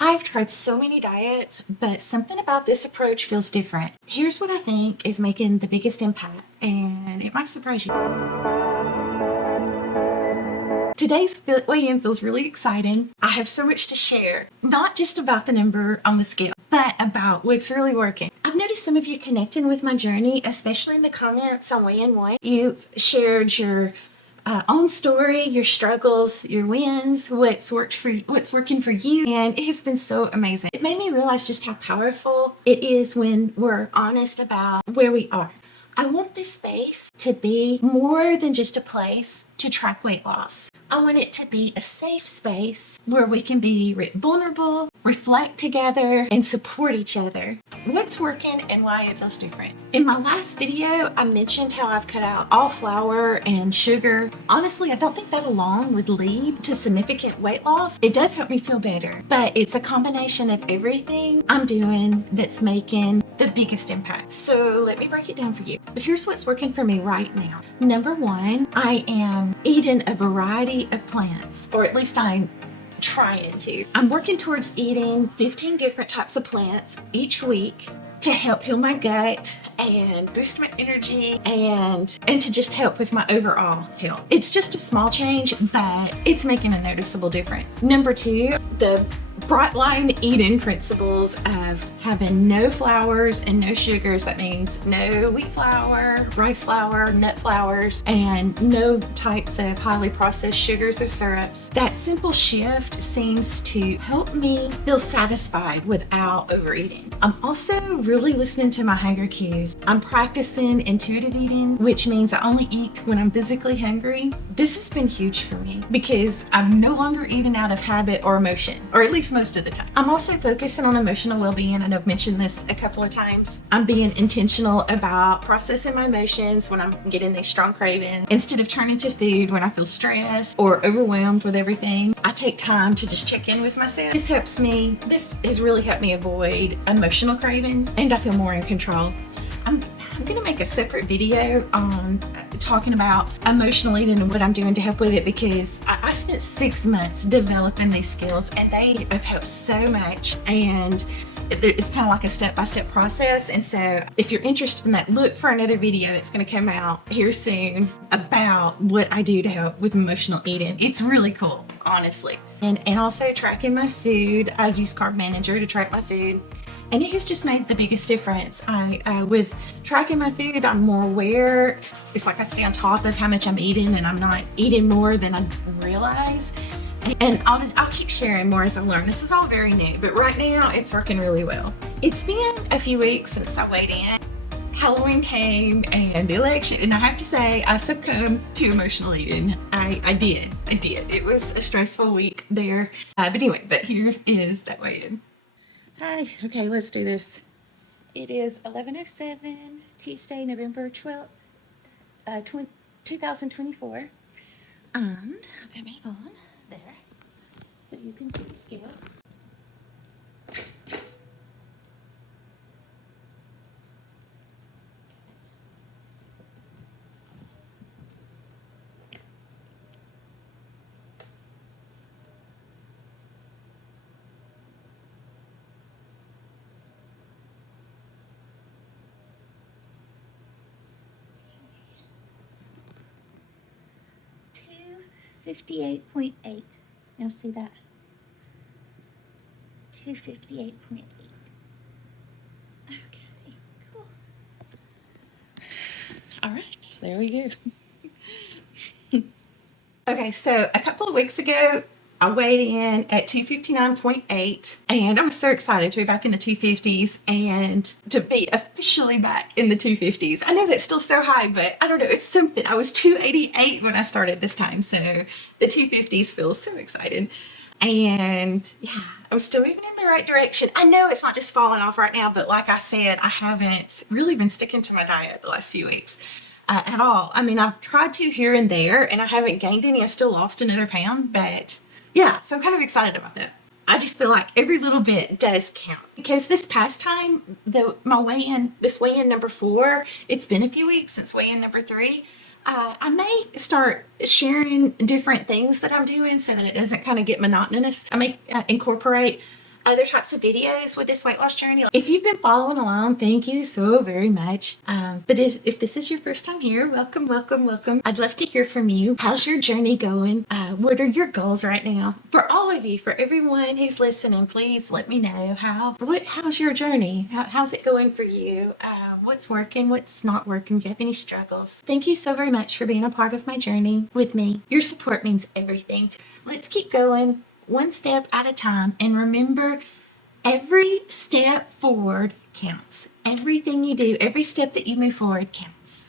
I've tried so many diets, but something about this approach feels different. Here's what I think is making the biggest impact, and it might surprise you. Today's weigh-in feels really exciting. I have so much to share, not just about the number on the scale, but about what's really working. I've noticed some of you connecting with my journey, especially in the comments on Weigh In One. You've shared your own story, your struggles, your wins, what's working for you, and it has been so amazing. It made me realize just how powerful it is when we're honest about where we are. I want this space to be more than just a place to track weight loss. I want it to be a safe space where we can be vulnerable, reflect together, and support each other. What's working and why it feels different. In my last video, I mentioned how I've cut out all flour and sugar. Honestly, I don't think that alone would lead to significant weight loss. It does help me feel better, but it's a combination of everything I'm doing that's making the biggest impact. So let me break it down for you. But here's what's working for me right now. Number one, I am eating a variety of plants, or at least I'm trying to. I'm working towards eating 15 different types of plants each week to help heal my gut and boost my energy and to just help with my overall health. It's just a small change, but it's making a noticeable difference. Number two, the bright line eating principles of having no flours and no sugars. That means no wheat flour, rice flour, nut flours, and no types of highly processed sugars or syrups. That simple shift seems to help me feel satisfied without overeating. I'm also really listening to my hunger cues. I'm practicing intuitive eating, which means I only eat when I'm physically hungry. This has been huge for me because I'm no longer eating out of habit or emotion, or at least most of the time. I'm also focusing on emotional well-being. I know I've mentioned this a couple of times. I'm being intentional about processing my emotions when I'm getting these strong cravings. Instead of turning to food when I feel stressed or overwhelmed with everything, I take time to just check in with myself. This has really helped me avoid emotional cravings, and I feel more in control. I'm going to make a separate video on talking about emotional eating and what I'm doing to help with it, because I spent 6 months developing these skills and they have helped so much, and it's kind of like a step-by-step process. And so if you're interested in that, look for another video that's going to come out here soon about what I do to help with emotional eating. It's really cool, honestly. And also tracking my food. I use Carb Manager to track my food, and it has just made the biggest difference. With tracking my food, I'm more aware. It's like I stay on top of how much I'm eating, and I'm not eating more than I realize. And I'll keep sharing more as I learn. This is all very new, but right now it's working really well. It's been a few weeks since I weighed in. Halloween came and the election, and I have to say I succumbed to emotional eating. I did. It was a stressful week there. But here is that weigh-in. Hi, okay, let's do this. It is 11:07, Tuesday, November 12th, 2024. And I'll put my phone there so you can see the scale. $258.8. You'll see that. 258.8. Okay, cool. All right, there we go. Okay, so a couple of weeks ago, I weighed in at 259.8, and I'm so excited to be back in the 250s and to be officially back in the 250s. I know that's still so high, but I don't know, it's something. I was 288 when I started this time, so the 250s feels so exciting. And yeah, I'm still moving in the right direction. I know it's not just falling off right now, but like I said, I haven't really been sticking to my diet the last few weeks. At all. I mean, I've tried to here and there, and I haven't gained any. I still lost another pound, but yeah, so I'm kind of excited about that. I just feel like every little bit does count, because this past time, this weigh-in number 4, it's been a few weeks since weigh-in number 3. I may start sharing different things that I'm doing so that it doesn't kind of get monotonous. I may incorporate other types of videos with this weight loss journey. If you've been following along, thank you so very much. But if this is your first time here, welcome, welcome, welcome. I'd love to hear from you. How's your journey going? What are your goals right now? For all of you, for everyone who's listening, please let me know how's your journey? How's it going for you? What's working? What's not working? Do you have any struggles? Thank you so very much for being a part of my journey with me. Your support means everything. Let's keep going one step at a time, and remember, every step forward counts. Everything you do, every step that you move forward counts.